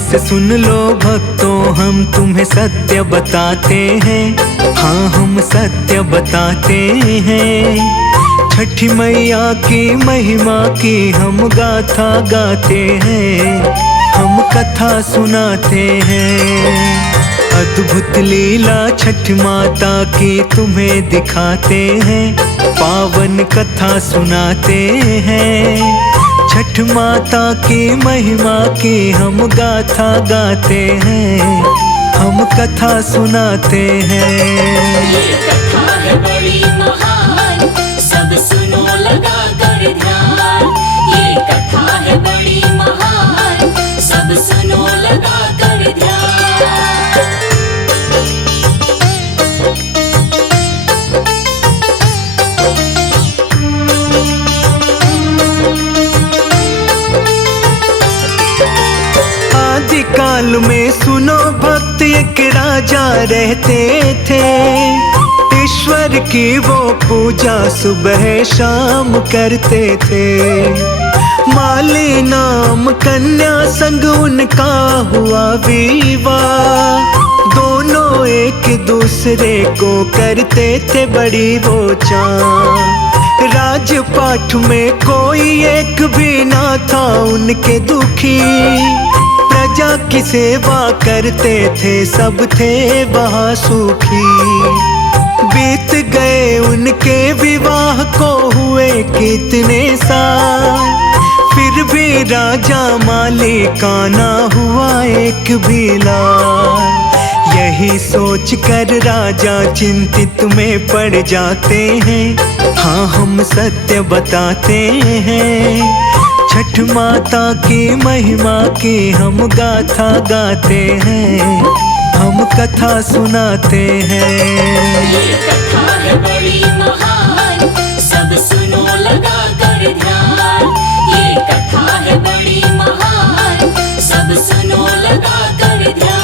से सुन लो भक्तों, हम तुम्हें सत्य बताते हैं। हाँ हम सत्य बताते हैं। छठी मैया की महिमा की हम गाथा गाते हैं, हम कथा सुनाते हैं। अद्भुत लीला छठ माता की तुम्हें दिखाते हैं, पावन कथा सुनाते हैं। छठ माता की महिमा की हम गाथा गाते हैं, हम कथा सुनाते हैं। ये कथा है बड़ी महान, सब सुनो लगा कर ध्यान। ये कथा है बड़ी महान, सब सुनो लगा कर ध्यान। काल में सुनो भक्त, एक राजा रहते थे। ईश्वर की वो पूजा सुबह शाम करते थे। माली नाम कन्या संग उनका हुआ विवाह। दोनों एक दूसरे को करते थे बड़ी वो चाह। राजपाट में कोई एक भी ना था उनके दुखी। प्रजा की सेवा करते थे, सब थे वहाँ सुखी। बीत गए उनके विवाह को हुए कितने साल, फिर भी राजा माली का ना हुआ एक भी लाल। यही सोच कर राजा चिंतित में पड़ जाते हैं। हाँ हम सत्य बताते हैं। छठ माता की महिमा की हम गाथा गाते हैं, हम कथा सुनाते हैं। ये कथा है बड़ी महान, सब सुनो लगा कर ध्यान। ये कथा है बड़ी महान, सब सुनो लगा कर ध्यान।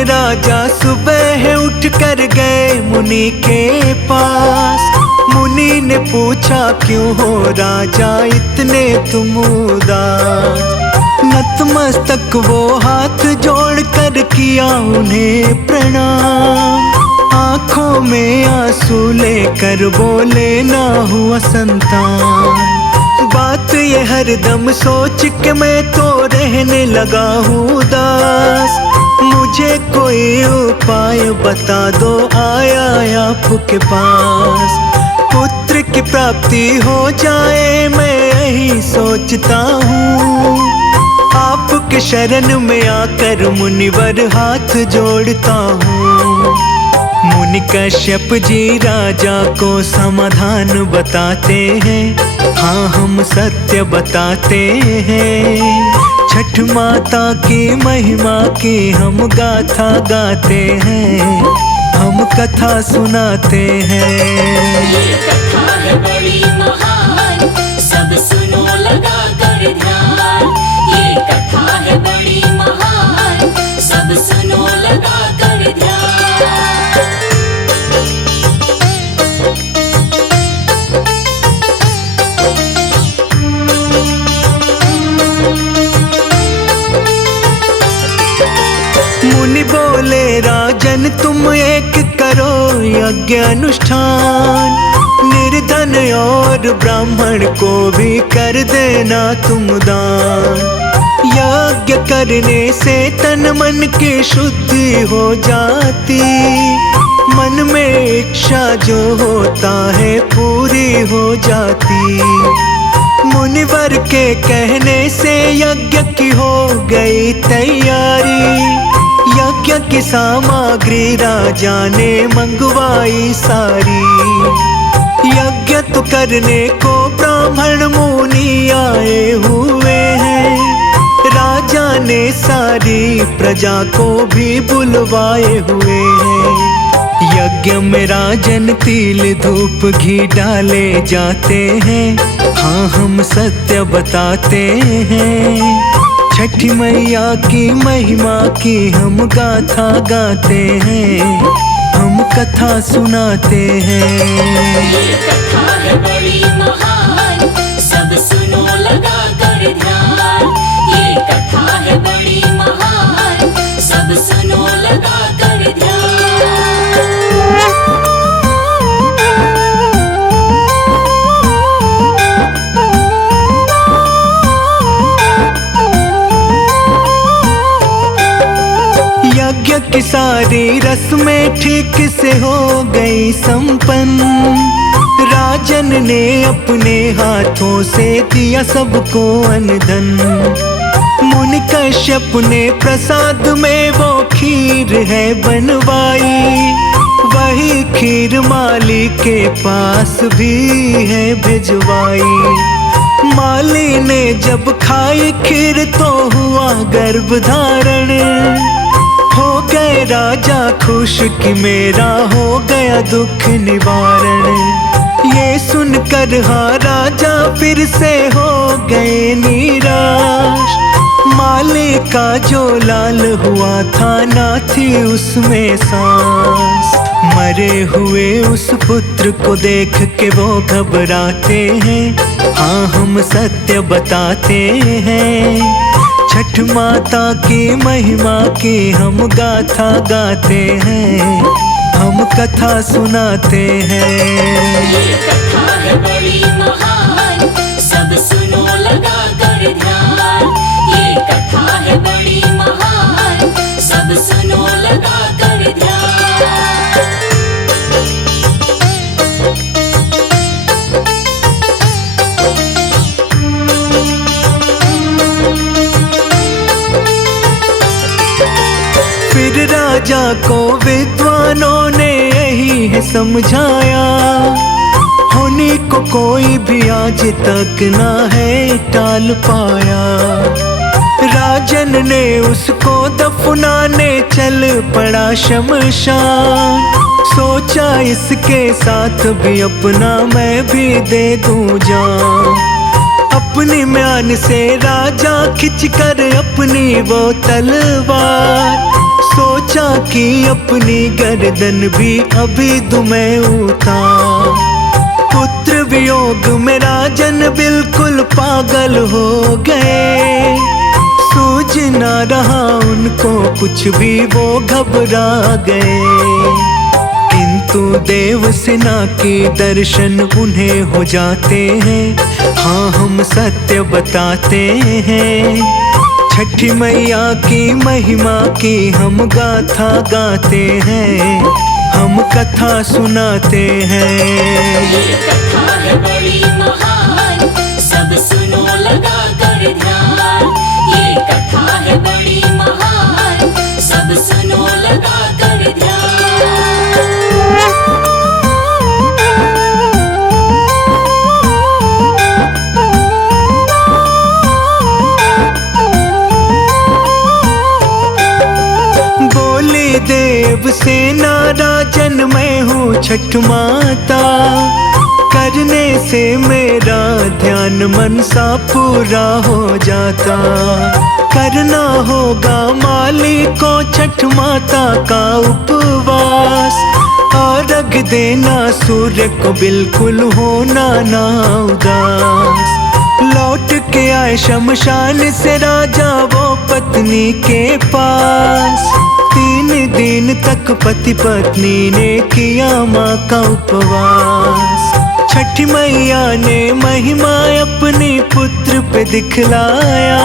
राजा सुबह उठ कर गए मुनि के पास। मुनि ने पूछा क्यों हो राजा इतने तुम उदास। नतमस्तक वो हाथ जोड़ कर किया उन्हें प्रणाम। आंखों में आंसू लेकर बोले ना हुआ संतान। बात ये हरदम सोच के मैं तो रहने लगा हूँ उदास। मुझे कोई उपाय बता दो आया आपके पास। पुत्र की प्राप्ति हो जाए मैं यही सोचता हूँ। आपके शरण में आकर मुनिवर हाथ जोड़ता हूँ। मुनि कश्यप जी राजा को समाधान बताते हैं। हाँ हम सत्य बताते हैं। छठ माता की महिमा की हम गाथा गाते हैं, हम कथा सुनाते हैं। ये कथा है बड़ी महान, सब सुनो लगा कर ध्यान। ये कथा है बड़ी महान, सब सुनो लगा कर ध्यान। मुनि बोले राजन तुम एक करो यज्ञ अनुष्ठान। निर्धन और ब्राह्मण को भी कर देना तुम दान। यज्ञ करने से तन मन की शुद्धि हो जाती। मन में इच्छा जो होता है पूरी हो जाती। मुनिवर के कहने से यज्ञ की हो गई तैयारी। यज्ञ की सामग्री राजा ने मंगवाई सारी। यज्ञ तो करने को ब्राह्मण मुनि आए हुए हैं। राजा ने सारी प्रजा को भी बुलवाए हुए हैं। यज्ञ में राजन तिल धूप घी डाले जाते हैं। हाँ हम सत्य बताते हैं। छठी मैया की महिमा की हम गाथा गाते हैं, हम कथा सुनाते हैं। ये कथा है बड़ी महान, सब सुनो लगा कर ध्यान। ये कथा है बड़ी महान, सब सुनो लगा कर ध्यान। यज्ञ की सारी रस्में ठीक से हो गई संपन्न। राजन ने अपने हाथों से दिया सबको अन्न धन। मुनि कश्यप ने प्रसाद में वो खीर है बनवाई, वही खीर माली के पास भी है भिजवाई। माली ने जब खाई खीर तो हुआ गर्भ धारण, हो गए राजा खुश कि मेरा हो गया दुख निवारण। ये सुनकर हाँ राजा फिर से हो गए निराश। माली का जो लाल हुआ था ना थी उसमें सांस। मरे हुए उस पुत्र को देख के वो घबराते हैं, हाँ हम सत्य बताते हैं। छठ माता की महिमा की हम गाथा गाते हैं, हम कथा सुनाते हैं। ये कथा है बड़ी महान, सब सुनो लगा कर ध्यान। ये कथा है बड़ी महान, सब सुनो लगा कर ध्यान। फिर राजा को विद्वानों ने यही है समझाया, होने को कोई भी आज तक ना है टाल पाया। राजन ने उसको दफनाने चल पड़ा शमशान। सोचा इसके साथ भी अपना मैं भी दे दूं जान। अपनी म्यान से राजा खिंच कर अपनी वो तलवार, सोचा कि अपनी गर्दन भी अभी दूं मैं उतार। पुत्र वियोग में राजन बिल्कुल पागल हो गए, सूझ ना रहा उनको कुछ भी वो घबरा गए। किंतु देव सेना के दर्शन उन्हें हो जाते हैं, हाँ हम सत्य बताते हैं। छठी मैया की महिमा की हम गाथा गाते हैं, हम कथा सुनाते हैं। ये कथा है बड़ी महान, सब सुनो लगा कर ध्यान। ये कथा है बड़ी महान, सब सुनो लगा कर ध्यान। देव सेना राजन मैं हूँ छठ माता, करने से मेरा ध्यान मन सा पूरा हो जाता। करना होगा माली को छठ माता का उपवास, और अर्घ देना सूर्य को बिल्कुल होना ना उदास। लौट के आए शमशान से राजा वो पत्नी के पास, 3 दिन तक पति पत्नी ने किया माँ का उपवास। छठी मैया ने महिमा अपने पुत्र पे दिखलाया,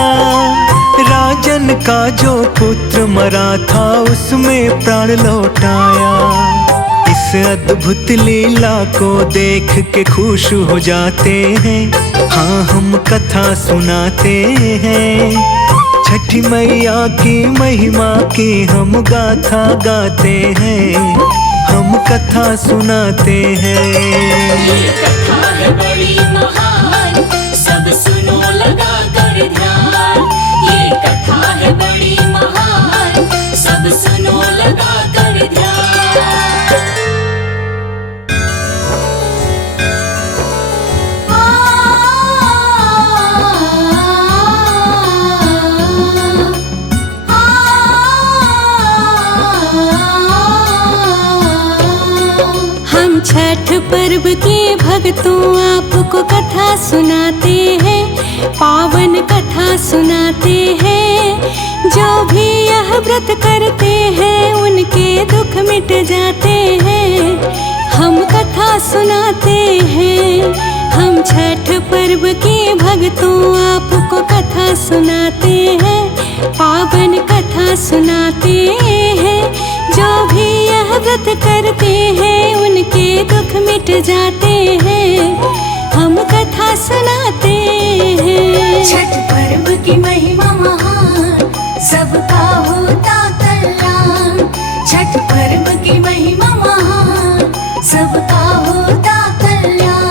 राजन का जो पुत्र मरा था उसमें प्राण लौटाया। इस अद्भुत लीला को देख के खुश हो जाते हैं, हाँ हम कथा सुनाते हैं। छठी मैया की महिमा की हम गाथा गाते हैं, हम कथा सुनाते हैं। ये कथा है बड़ी महान, सब सुनो लगा कर ध्यान। ये कथा है बड़ी महान, सब सुनो लगा कर ध्यान। छठ पर्व के भक्तों आपको कथा सुनाते हैं, पावन कथा सुनाते हैं। जो भी यह व्रत करते हैं उनके दुख मिट जाते हैं। हम कथा सुनाते हैं, हम छठ पर्व के भक्तों आपको कथा सुनाते हैं, पावन कथा सुनाते हैं। जो भी यह व्रत करते हैं उनके दुख मिट जाते हैं। हम कथा सुनाते हैं। छठ पर्व की महिमा महान, सबका होता कल्याण। छठ पर्व की महिमा महान, सबका होता कल्याण।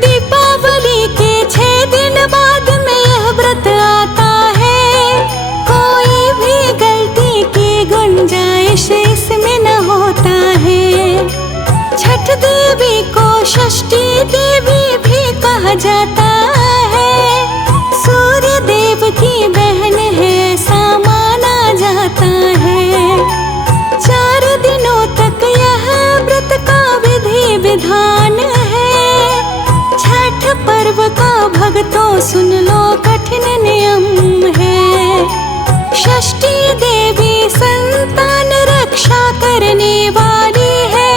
दीपावली के 6 दिन बाद में यह व्रत आता है। कोई भी गलती की गुंजाइश इसमें न होता है। छठ देवी को षष्ठी देवी भी कहा जाता है। सूर्य देव की बहन है, ऐसा माना जाता है। 4 दिनों तक यह व्रत का विधि विधान है। छठ पर्व का भक्तों सुन लो कठिन नियम है। षष्ठी देवी संतान रक्षा करने वाली है।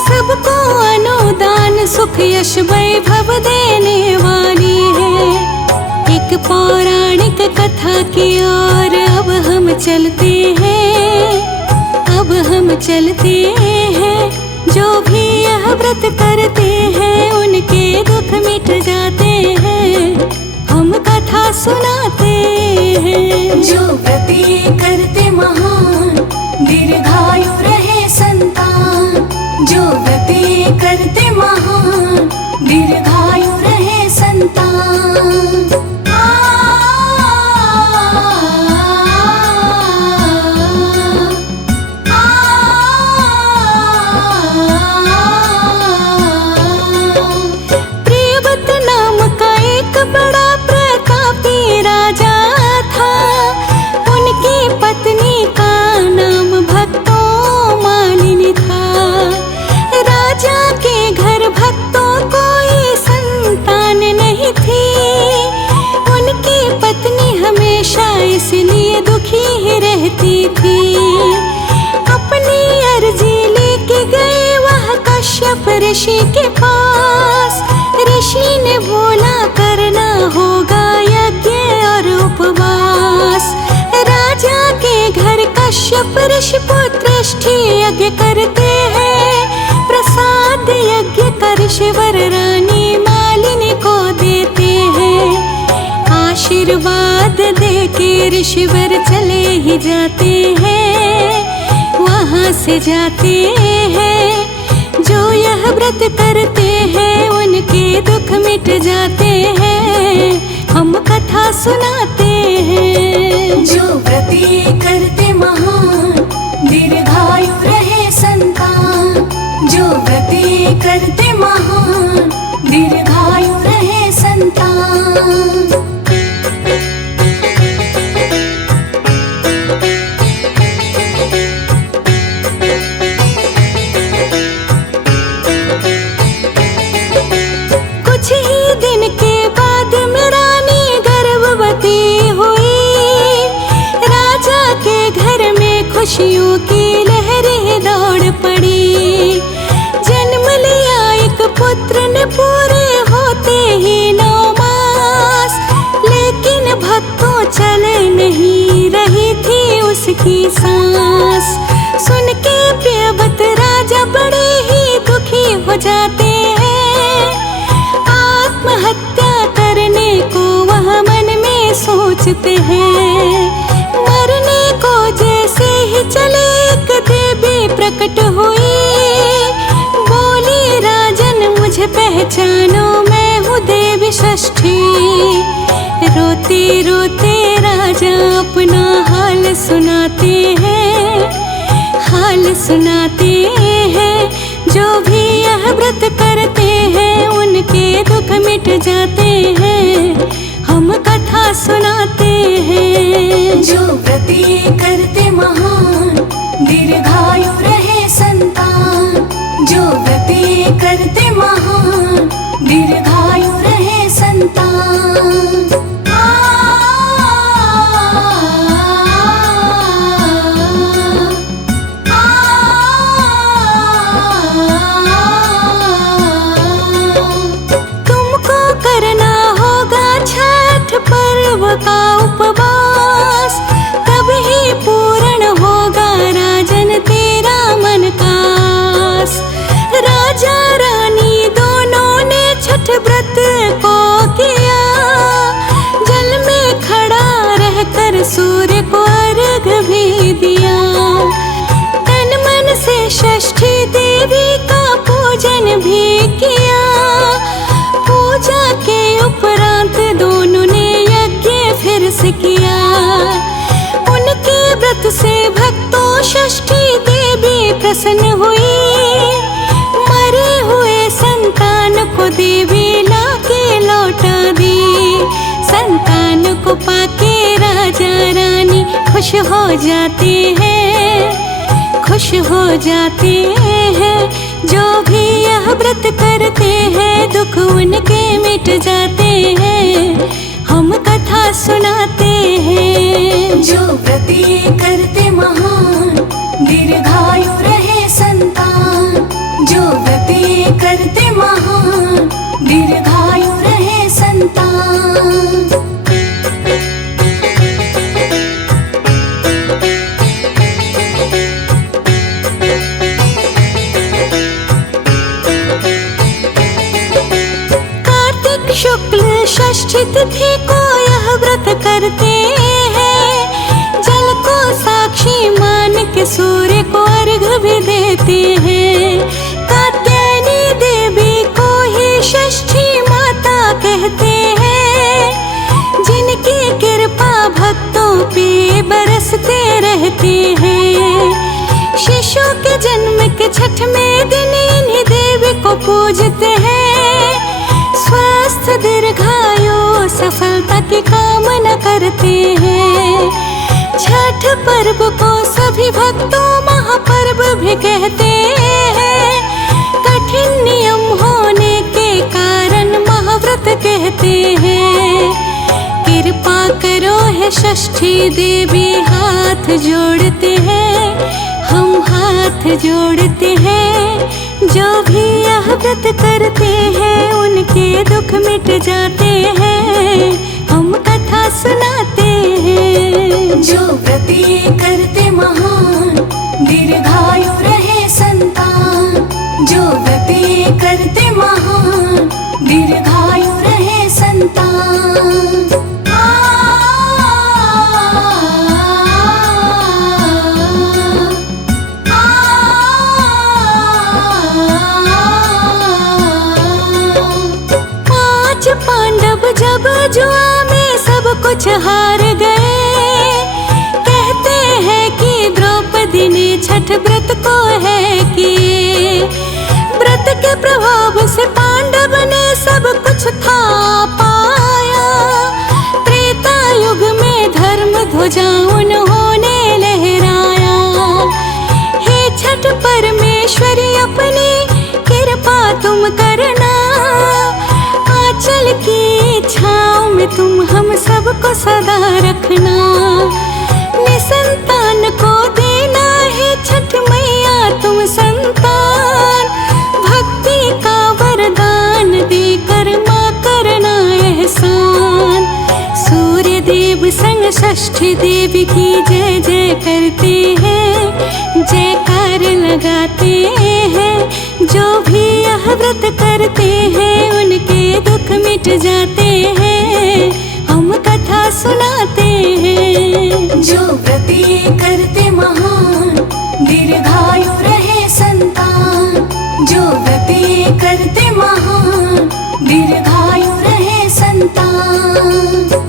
सबको अनुदान सुख यश वैभव देने वाली है। एक पौराणिक कथा की ओर अब हम चलते हैं, अब हम चलते हैं। जो भी यह व्रत करते हैं उनके दुख मिट जाते हैं। हम कथा सुनाते हैं। जो व्रत ये करते महान, दीर्घायु रहे संतान। जो व्रत ये करते महान, दीर्घायु रहे संतान। प्रियव्रत नाम का एक बड़ा प्रतापी राजा था। उनकी पत्नी का नाम भक्तों मालिनी था। राजा के घर भक्तों कोई संतान नहीं थी। उनकी पत्नी हमेशा इसलिए दुखी ही रहती थी। अपनी अर्जी लेके गए वह कश्यप ऋषि के पास। ऋषि ने बोला करना होगा यज्ञ और उपवास। राजा के घर कश्यप ऋषि पुत्रष्टि यज्ञ करते हैं। प्रसाद यज्ञ कर ऋषिवर रानी मालिनी को देते हैं। आशीर्वाद देके ऋषिवर चले ही जाते हैं, वहाँ से जाते हैं। जो यह व्रत करते हैं उनके दुख मिट जाते हैं। हम कथा सुनाते हैं। जो व्रत ये करते महान, दीर्घायु रहे संतान। जो व्रत ये करते महान, दीर्घायु रहे संतान। कुछ ही दिन के बाद में रानी गर्भवती हुई। राजा के घर में खुशियों की लहरें दौड़ पड़ी। जन्म लिया एक पुत्र ने पूरे होते ही 9 मास। लेकिन भक्तों चल नहीं रही थी उसकी सांस। सुन के प्रियव्रत राजा बड़े ही दुखी हो जाते हैं। आत्महत्या करने को वह मन में सोचते हैं। मरने को जैसे ही चले एक देवी प्रकट हुई। बोली राजन मुझे पहचानो, मैं हूँ देवी षष्ठी। रोते रोते राजा अपना हाल सुनाते हैं, हाल सुनाते हैं। जो भी यह व्रत करते हैं उन उनके दुख मिट जाते हैं, हम कथा सुनाते हैं। जो व्रत ये करते महान, दीर्घायु रहे संतान। जो व्रत ये करते महान, दीर्घायु रहे संतान। तुमको करना होगा छठ पर्व का उपवास, तब ही पूर्ण होगा राजन तेरा मन का आस। राजा रानी दोनों ने छठ व्रत को किया, जल में खड़ा रहकर सूर्य को अर्घ भी दिया। तन मन से षष्ठी देवी का पूजन भी किया। पूजा के उपरांत दोनों ने यज्ञ फिर से किया। उनके व्रत से भक्तों षष्ठी देवी प्रसन्न हुई। मरे हुए संतान को देवी लाके लौटा दी। संतान को पाके राजा रानी खुश हो जाते हैं, खुश हो जाते हैं। जो भी यह व्रत करते हैं, दुख उनके मिट जाते हैं, हम कथा सुनाते हैं। जो व्रत ये करते महान, दीर्घायु रहे संतान। जो व्रत ये करते महान, दीर्घायु रहे संतान। कार्तिक शुक्ल षष्ठी तिथि को यह व्रत करते हैं। जल को साक्षी मान के सूर्य को अर्घ भी देते हैं। कात्यायनी देवी को ही षष्ठी माता कहते हैं, जिनकी कृपा भक्तों पे बरसते रहते हैं। शिशु के जन्म के छठवें दिन इन्हीं देवी को पूजते हैं। स्वस्थ दीर्घायु सफलता की कामना करते हैं। छठ पर्व को सभी भक्तों महापर्व भी कहते हैं। कठिन नियम होने के कारण महाव्रत कहते हैं। कृपा करो है षष्ठी देवी, हाथ जोड़ते हैं, हम हाथ जोड़ते हैं। जो भी यह व्रत करते हैं, उनके दुख मिट जाते हैं, हम कथा सुनाते हैं। जो व्रत ये करते महान, दीर्घायु रहे संतान। जो व्रत ये करते महान, दीर्घायु रहे संतान। पांच पांडव जब जुआ में सब कुछ हार गए, कहते हैं कि द्रौपदी ने छठ व्रत को है किए। व्रत के प्रभाव से पांडव ने सब कुछ था पाया। त्रेता युग में धर्म ध्वजा उन्होंने लहराया। हे छठ परमेश्वरी, अपनी कृपा तुम करना। आंचल की छाँव में तुम हम सबको सदा रखना। निसंतान को देना है छठ मैया तुम संतान। भक्ति का वरदान देकर माँ करना एहसान। सूर्य देव संग षष्ठी देवी की जय जय करते हैं, जयकार लगाते हैं। जो भी यह व्रत करते हैं, उनके दुख मिट जाते हैं, हम कथा सुनाते हैं। जो व्रत ये करते महान, दीर्घायु रहे संतान। जो व्रत ये करते महान, दीर्घायु रहे संतान।